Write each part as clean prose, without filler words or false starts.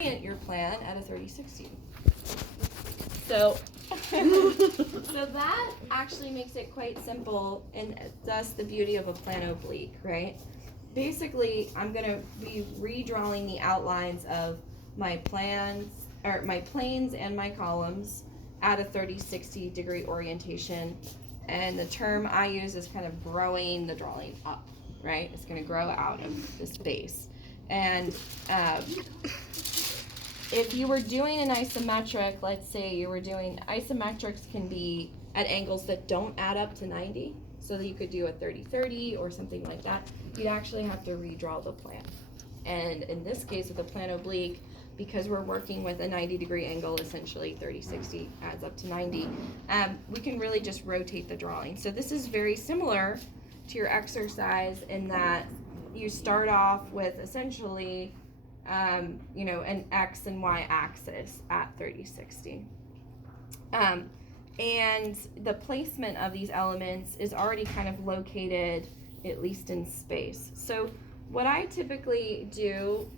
your plan at a 30-60. So, so that actually makes it quite simple, and thus the beauty of a plan oblique, right? Basically, I'm going to be redrawing the outlines of my plans, or my planes and my columns at a 30-60 degree orientation. And the term I use is kind of growing the drawing up, right? It's going to grow out of this base. And if you were doing an isometric, let's say you were doing, isometrics can be at angles that don't add up to 90, so that you could do a 30-30 or something like that. You'd actually have to redraw the plan. And in this case, with the plan oblique, because we're working with a 90 degree angle, essentially 30-60 adds up to 90, we can really just rotate the drawing. So this is very similar to your exercise in that you start off with essentially an X and Y axis at 30-60. And the placement of these elements is already kind of located, at least in space. So what I typically do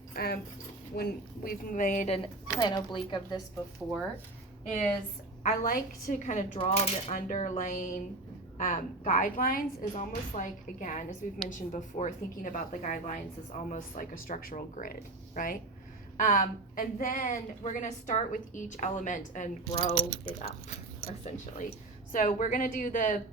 when we've made a plan oblique of this before is I like to kind of draw the underlying guidelines is almost like, again, as we've mentioned before, thinking about the guidelines is almost like a structural grid, right? And then we're going to start with each element and grow it up, essentially. So we're going to do the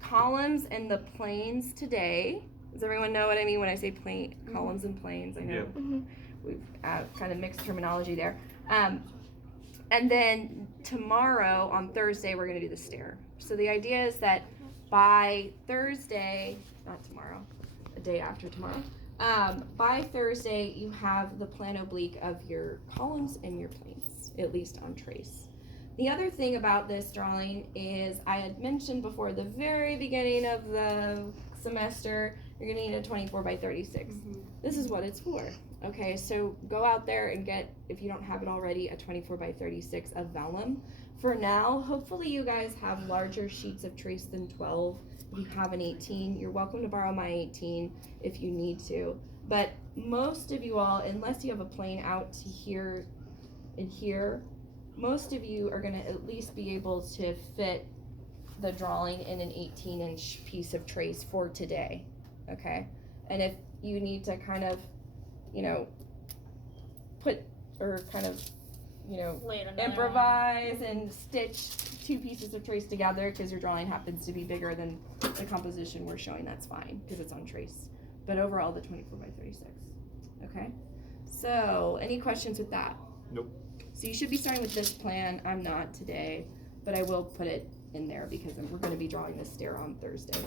columns and the planes today. Does everyone know what I mean when I say plane, columns and planes? I know Yep. we've kind of mixed terminology there. And then tomorrow, on Thursday, we're going to do the stair. So the idea is that by Thursday, not tomorrow, the day after tomorrow, by Thursday, you have the plan oblique of your columns and your planes, at least on trace. The other thing about this drawing is I had mentioned before the very beginning of the semester, you're going to need a 24-by-36. This is what it's for. Okay, so go out there and get, if you don't have it already, a 24-by-36 of vellum. For now, hopefully you guys have larger sheets of trace than 12. If you have an 18, you're welcome to borrow my 18 if you need to. But most of you all, unless you have a plane out to here and here, most of you are going to at least be able to fit the drawing in an 18-inch piece of trace for today. Okay, and if you need to kind of put or kind of improvise and stitch two pieces of trace together because your drawing happens to be bigger than the composition we're showing, that's fine because it's on trace. But overall, the 24-by-36. Okay, so any questions with that? Nope. So you should be starting with this plan. I'm not today, but I will put it in there because we're going to be drawing this stair on Thursday.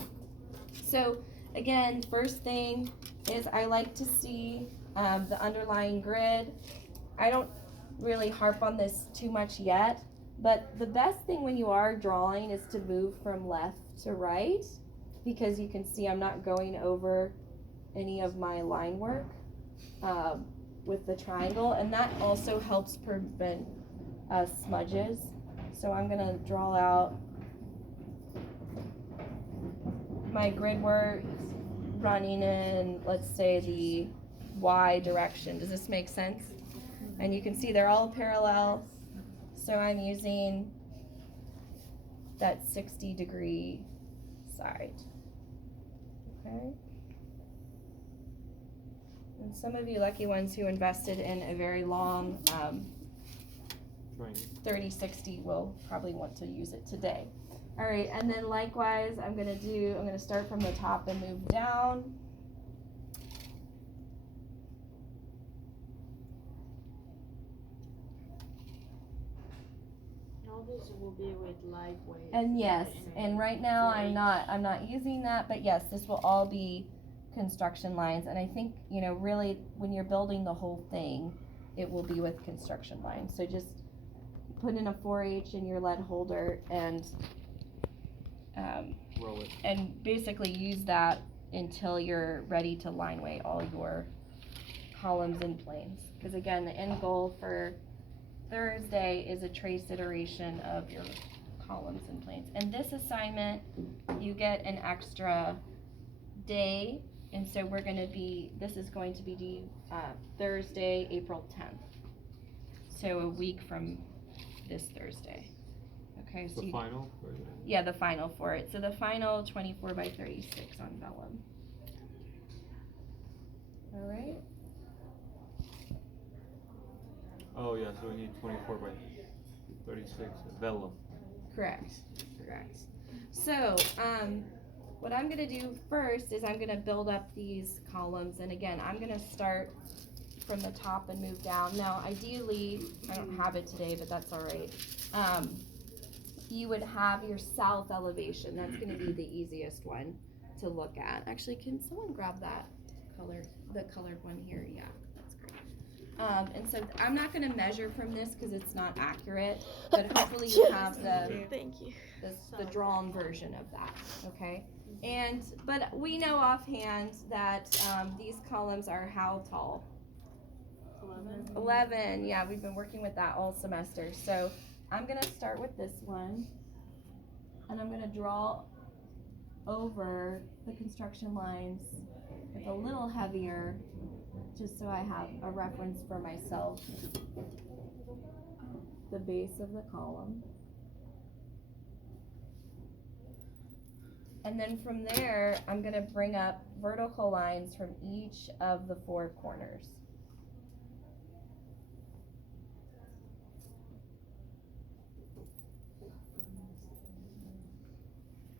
So again, first thing is I like to see the underlying grid. I don't really harp on this too much yet, but the best thing when you are drawing is to move from left to right because you can see I'm not going over any of my line work with the triangle, and that also helps prevent smudges. So I'm going to draw out my grid work running in, let's say, the Y direction. Does this make sense? And you can see they're all parallel. So I'm using that 60-degree side. Okay. And some of you lucky ones who invested in a very long 30-60 will probably want to use it today. All right, and then likewise, I'm going to start from the top and move down. All this will be with live weight. And yes, and right now I'm not using that, but yes, this will all be construction lines. And I think, really when you're building the whole thing, it will be with construction lines. So just put in a 4H in your lead holder and roll it. And basically use that until you're ready to line weight all your columns and planes. Because again, the end goal for Thursday is a trace iteration of your columns and planes. And this assignment, you get an extra day, and so this is going to be Thursday, April 10th. So a week from this Thursday. Okay, so The you, final? Or the- yeah, the final for it. So the final 24 by 36 on vellum. All right. Oh, yeah, so we need 24 by 36 vellum. Correct. So, what I'm gonna do first is I'm gonna build up these columns, and again, I'm gonna start from the top and move down. Now, ideally, I don't have it today, but that's all right. You would have your south elevation. That's gonna be the easiest one to look at. Actually, can someone grab that the colored one here? Yeah, that's great. And so I'm not gonna measure from this because it's not accurate, but hopefully you have Thank you. the drawn version of that, okay? But we know offhand that these columns are how tall? 11, yeah, we've been working with that all semester. So I'm gonna start with this one, and I'm gonna draw over the construction lines with a little heavier, just so I have a reference for myself. The base of the column. And then from there, I'm gonna bring up vertical lines from each of the 4 corners.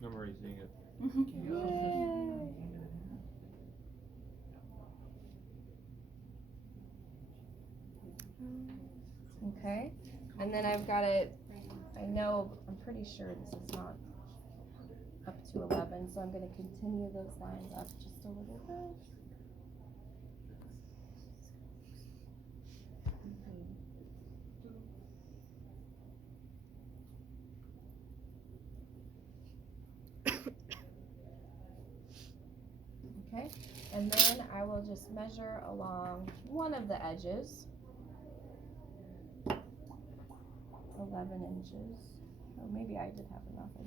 I'm already seeing it. Yay. Okay, and then I've got it, I'm pretty sure this is not up to 11, so I'm gonna continue those lines up just a little bit. Okay, and then I will just measure along one of the edges. 11 inches. Oh, maybe I did have enough. I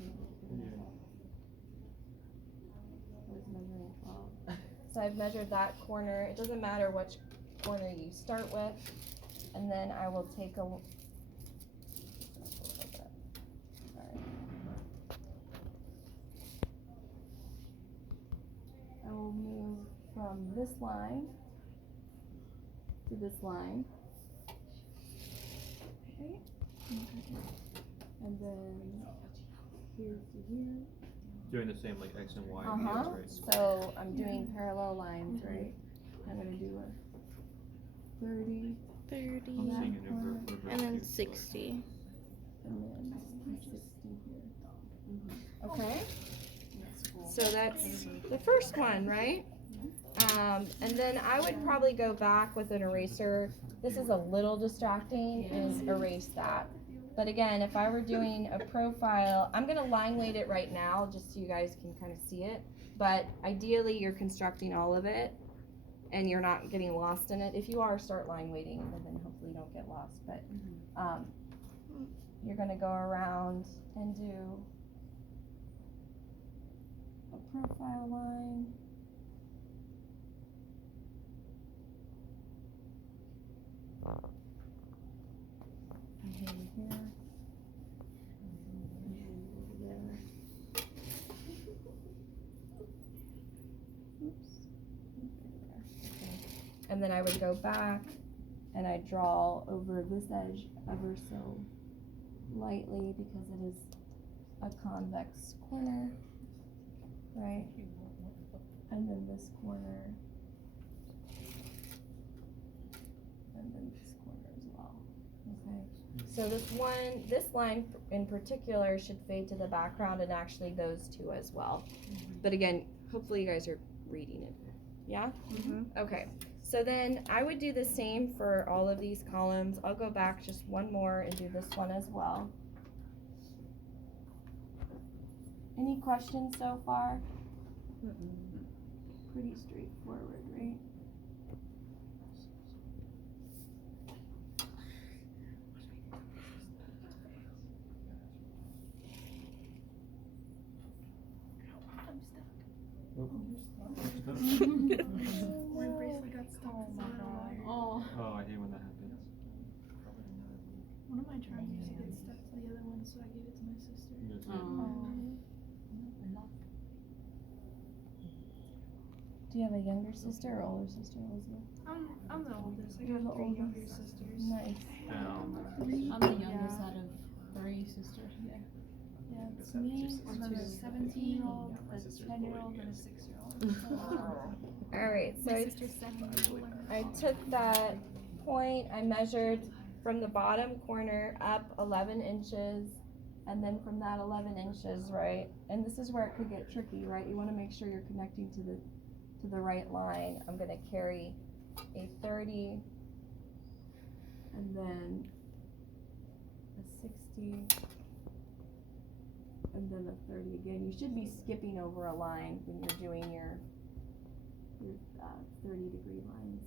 was measuring 12. So I've measured that corner. It doesn't matter which corner you start with. And then I will take a I will move from this line to this line. Okay. And then here to here. Doing the same like X and Y. Uh-huh. Right? So I'm doing parallel lines, right? I'm gonna do a 30. 30. I'm seeing it in reverse. And then 60. And then 60 here. Okay? So that's the first one, right? And then I would probably go back with an eraser. This is a little distracting, and erase that. But again, if I were doing a profile, I'm gonna line weight it right now just so you guys can kind of see it. But ideally, you're constructing all of it, and you're not getting lost in it. If you are, start line weighting, and then hopefully you don't get lost. But you're gonna go around and do a profile line. And here, here. And there. Oops. Okay. And then I would go back and I draw over this edge ever so lightly because it is a convex corner, right? And then this corner, and then this corner as well, okay? So this line in particular should fade to the background, and actually those two as well. But again, hopefully you guys are reading it, yeah? Okay, so then I would do the same for all of these columns. I'll go back just one more and do this one as well. Any questions so far? Pretty straightforward, right? My bracelet got stuck. Oh, I hate when that happens. tried using it stuck to the other one, so I gave it to my sister. Do you have a younger sister or older sister, Elizabeth? I'm the oldest. I You're got the 3 oldest? younger sisters. Nice. I'm the youngest out of 3 sisters. Yeah, it's me, and then a 17-year-old, a 10-year-old, and a 6-year-old. Alright, so My sister's 7 years older. I took that point, I measured from the bottom corner up 11 inches, and then from that 11 inches, right? And this is where it could get tricky, right? You want to make sure you're connecting to the right line. I'm going to carry a 30, and then a 60, and then a 30 again. You should be skipping over a line when you're doing your 30-degree lines.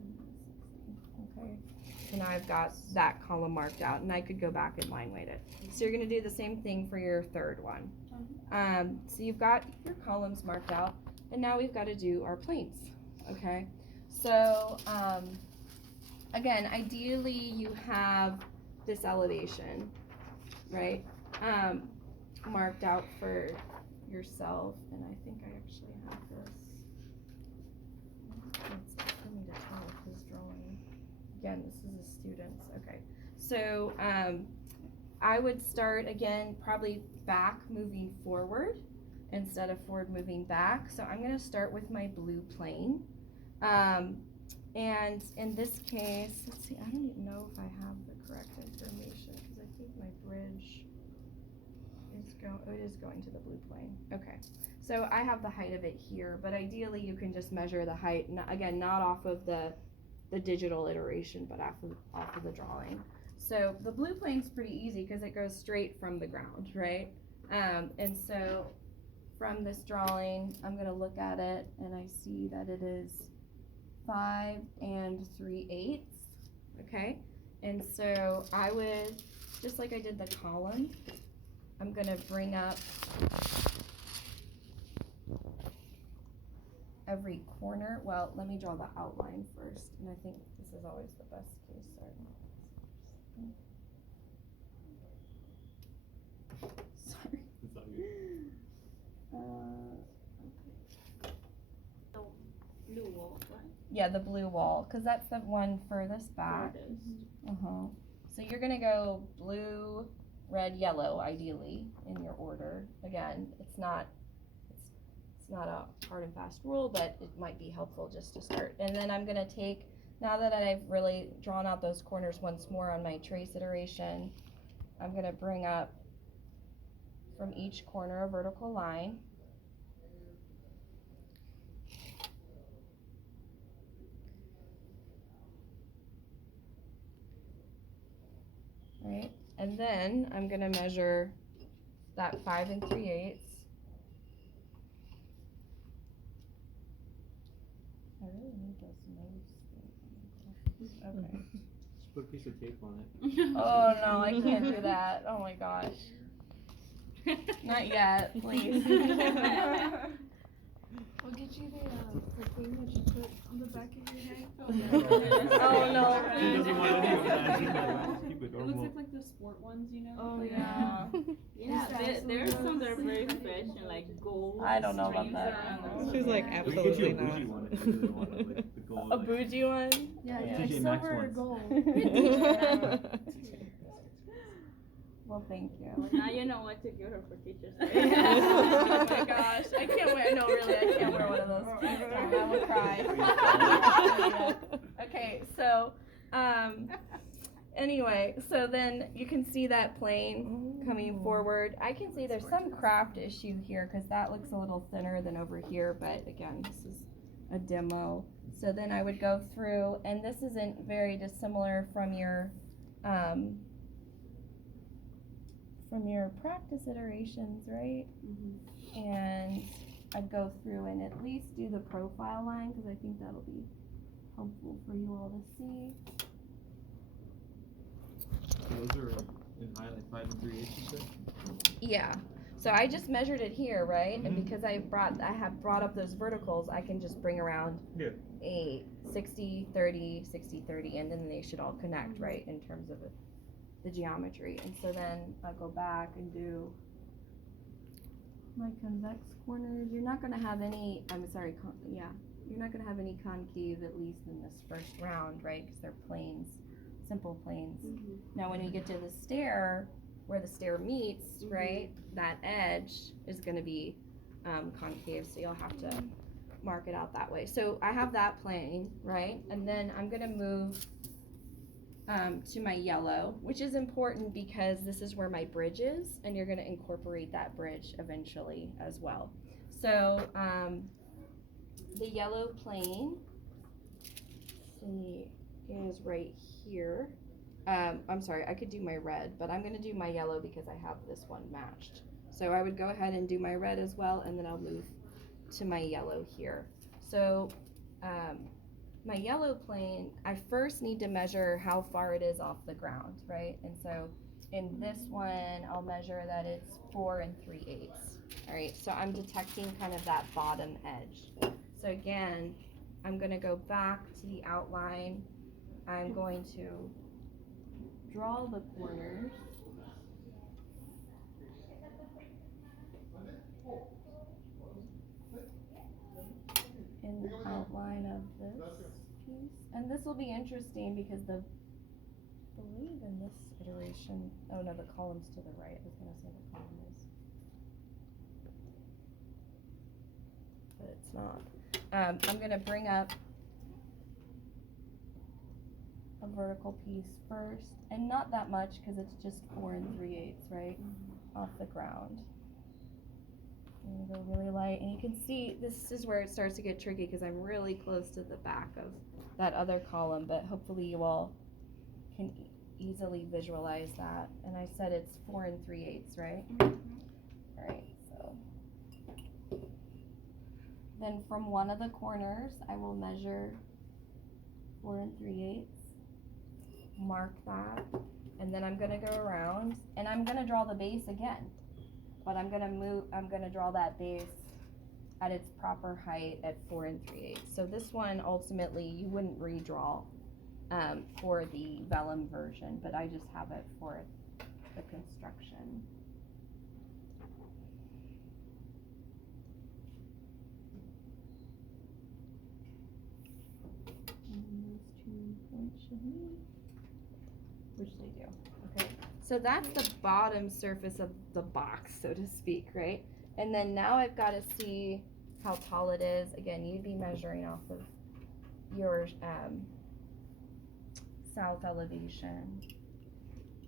And then 60. Okay. So now I've got that column marked out, and I could go back and line weight it. So you're going to do the same thing for your third one. So you've got your columns marked out, and now we've got to do our planes. Okay. So again, ideally you have this elevation, right? Marked out for yourself, and I think I actually have this. It's tough for me to tell with his drawing. Again, this is a student's. Okay, so I would start again probably back moving forward instead of forward moving back. So I'm going to start with my blue plane, and in this case, let's see. I don't even know if I have the correct information because I think my bridge is going to the blue plane. Okay, so I have the height of it here, but ideally you can just measure the height, again, not off of the digital iteration, but off of the drawing. So the blue plane's pretty easy because it goes straight from the ground, right? And so from this drawing, I'm going to look at it and I see that it is 5 3/8, okay? And so I would, just like I did the column, I'm going to bring up every corner. Well, let me draw the outline first, and I think this is always the best case. Sorry. Blue wall, right? Yeah, the blue wall, because that's the one furthest back. So you're going to go blue, red, yellow, ideally, in your order. Again, it's not a hard and fast rule, but it might be helpful just to start. And then I'm gonna take, now that I've really drawn out those corners once more on my trace iteration, I'm gonna bring up from each corner a vertical line. Right, and then I'm gonna measure that 5 3/8. I really need those nose things. Okay. Just put a piece of tape on it. Oh no, I can't do that. Oh my gosh. Not yet, please. I'll get you the thing that you put on the back of your head. Oh no. She doesn't want any of that. She's like, keep it It looks normal. like the sport ones, you know? Oh Like, yeah. Yeah, there are some that are very fashion, like gold. I don't know about strings that. around them. She's like, We could get you absolutely a bougie not. one if you really want it, like the gold. A like- bougie one? Yeah, Yeah. like TJ Maxx silver or ones. gold. Well, thank you. Well, now you know what to give her for Teacher's Day. Oh my gosh, I can't wear. No, really, I can't wear one of those. I will cry. Okay, so anyway, so then you can see that plane coming forward. I can see there's some craft issue here because that looks a little thinner than over here, but again, this is a demo. So then I would go through, and this isn't very dissimilar from your practice iterations, right? And I'd go through and at least do the profile line because I think that'll be helpful for you all to see. So those are in height, like 5 3/8, you said? Yeah. So I just measured it here, right? And because I have brought up those verticals, I can just bring around Yeah. 8, 60, 30, 60, 30, and then they should all connect, right, in terms of the geometry. And so then I'll go back and do my convex corners. You're not gonna have any, you're not gonna have any concave, at least in this first round, right, because they're planes, simple planes. Now when we get to the stair, where the stair meets, right, that edge is gonna be concave, so you'll have to mark it out that way. So I have that plane, right, and then I'm gonna move to my yellow, which is important because this is where my bridge is, and you're gonna incorporate that bridge eventually as well. So the yellow plane, is right here. I'm sorry, I could do my red, but I'm gonna do my yellow because I have this one matched. So I would go ahead and do my red as well, and then I'll move to my yellow here. So my yellow plane, I first need to measure how far it is off the ground, right? And so in this one, I'll measure that it's 4 3/8. All right, so I'm detecting kind of that bottom edge. So again, I'm gonna go back to the outline. I'm going to draw the corners. In the outline of this piece. And this will be interesting because I believe in this iteration, oh no, the column's to the right. I was gonna say the column is, but it's not. I'm gonna bring up a vertical piece first, and not that much because it's just 4 3/8, right, off the ground. I'm gonna go really light, and you can see this is where it starts to get tricky because I'm really close to the back of that other column, but hopefully you all can easily visualize that. And I said it's 4 3/8, right? All right, so then from one of the corners, I will measure 4 3/8, mark that, and then I'm gonna go around, and I'm gonna draw the base again. But I'm gonna draw that base at its proper height at 4 3/8. So this one, ultimately, you wouldn't redraw for the vellum version, but I just have it for the construction. And those 2 points should meet, which they do, okay? So that's the bottom surface of the box, so to speak, right? And then now I've got to see how tall it is. Again, you'd be measuring off of your south elevation.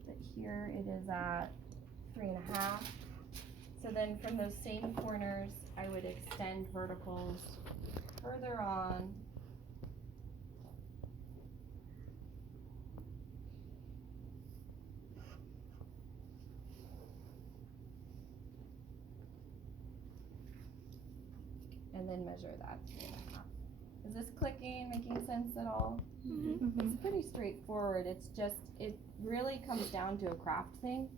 But here it is at 3.5. So then from those same corners, I would extend verticals further on. And then measure that 3.5. Is this clicking, making sense at all? It's pretty straightforward. It's just, it really comes down to a craft thing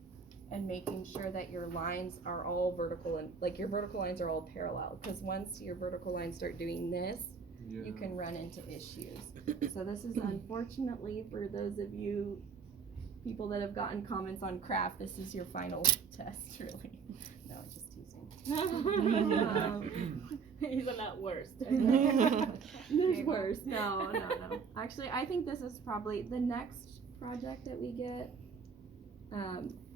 and making sure that your lines are all vertical and like your vertical lines are all parallel. Because once your vertical lines start doing this, you can run into issues. So this is unfortunately for those of you people that have gotten comments on craft, this is your final test, really. No, just teasing. He's a lot worse. There's worse. No. Actually, I think this is probably the next project that we get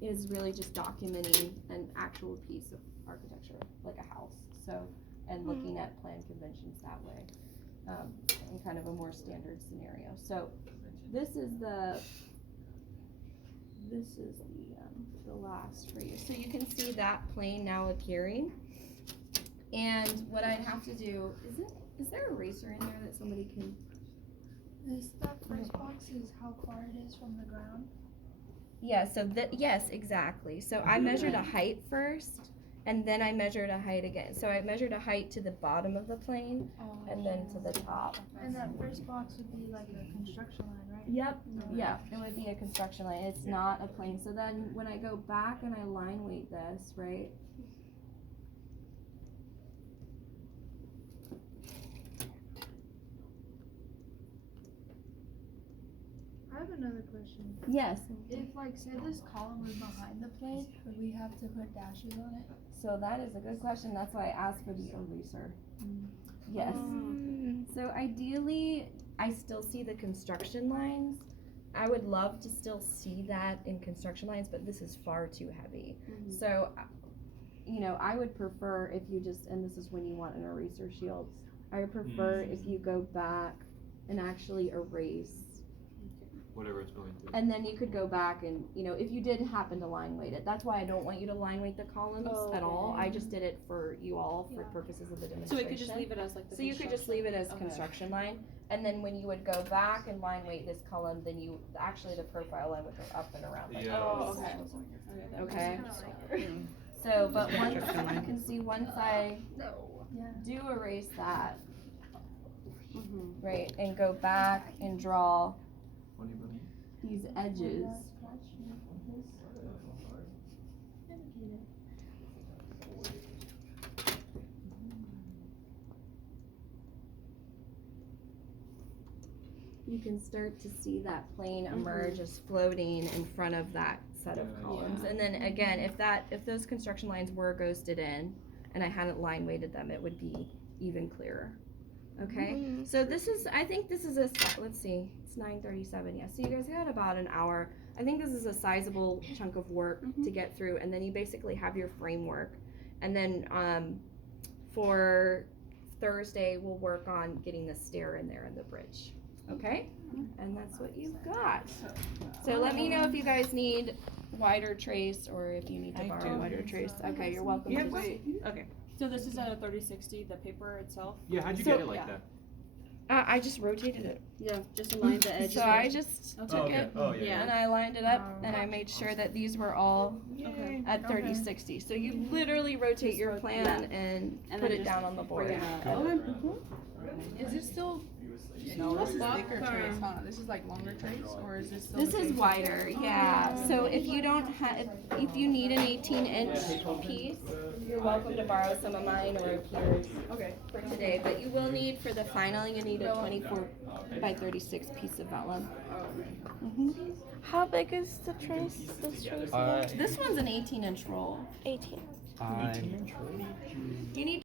is really just documenting an actual piece of architecture, like a house. So, and looking at plan conventions that way, in kind of a more standard scenario. So, this is the last for you. So you can see that plane now appearing. And what I'd have to do, is there a eraser in there that somebody can? That first box is how far it is from the ground. Yeah, so yes, exactly. So I measured a height first, and then I measured a height again. So I measured a height to the bottom of the plane, and then to the top. And that first box would be like a construction line, right? Yep, yeah, it would be a construction line. It's not a plane. So then when I go back and I line weight this, right? have another question. Yes. If like say this column was behind the plate, would we have to put dashes on it? So that is a good question. That's why I asked for the eraser. Yes. So ideally, I still see the construction lines. I would love to still see that in construction lines, but this is far too heavy. So, you know, I would prefer if you just, and this is when you want an eraser shield, I would prefer if you go back and actually erase. Whatever it's going to. And then you could go back and, you know, if you did happen to line weight it, that's why I don't want you to line weight the columns at all. I just did it for you all for purposes of the So demonstration. we could just leave it as like the So you could just leave it as Okay. construction line, and then when you would go back and line weight this column, then you, actually the profile line would go up and around like Yeah. Oh, this. okay. Okay. So, but once, you can see once I do erase that, right, and go back and draw these edges. You can start to see that plane emerge as floating in front of that set of columns. And then again, if those construction lines were ghosted in and I hadn't line weighted them, it would be even clearer. Okay? So this is, I think this is let's see, it's 9:37. Yeah, so you guys got about an hour. I think this is a sizable chunk of work to get through, and then you basically have your framework. And then for Thursday, we'll work on getting the stair in there and the bridge. Okay? And that's what you've got. So let me know if you guys need wider trace or if you need to borrow wider trace. Okay, you're welcome to. Okay. So this is at a 30/60, the paper itself? Yeah, how'd you So- get it like that? I just rotated it. Yeah, just align the edges. So I just Okay. took it Oh, yeah. and I lined it up and I made sure that these were all Okay. at 30/60. So you literally rotate your plan and And put then it just down on the board. bring it up. Is this still? No, this is thicker trace, huh? This is like longer trace, or is this still? This the is same? wider, yeah. So if you don't have, if you need an 18-inch piece, you're welcome to borrow some of mine or of yours for today. But you will need, for the final, you need a 24 by 36 piece of vellum. How big is the trace? This trace? This one's an 18-inch roll. 18. You need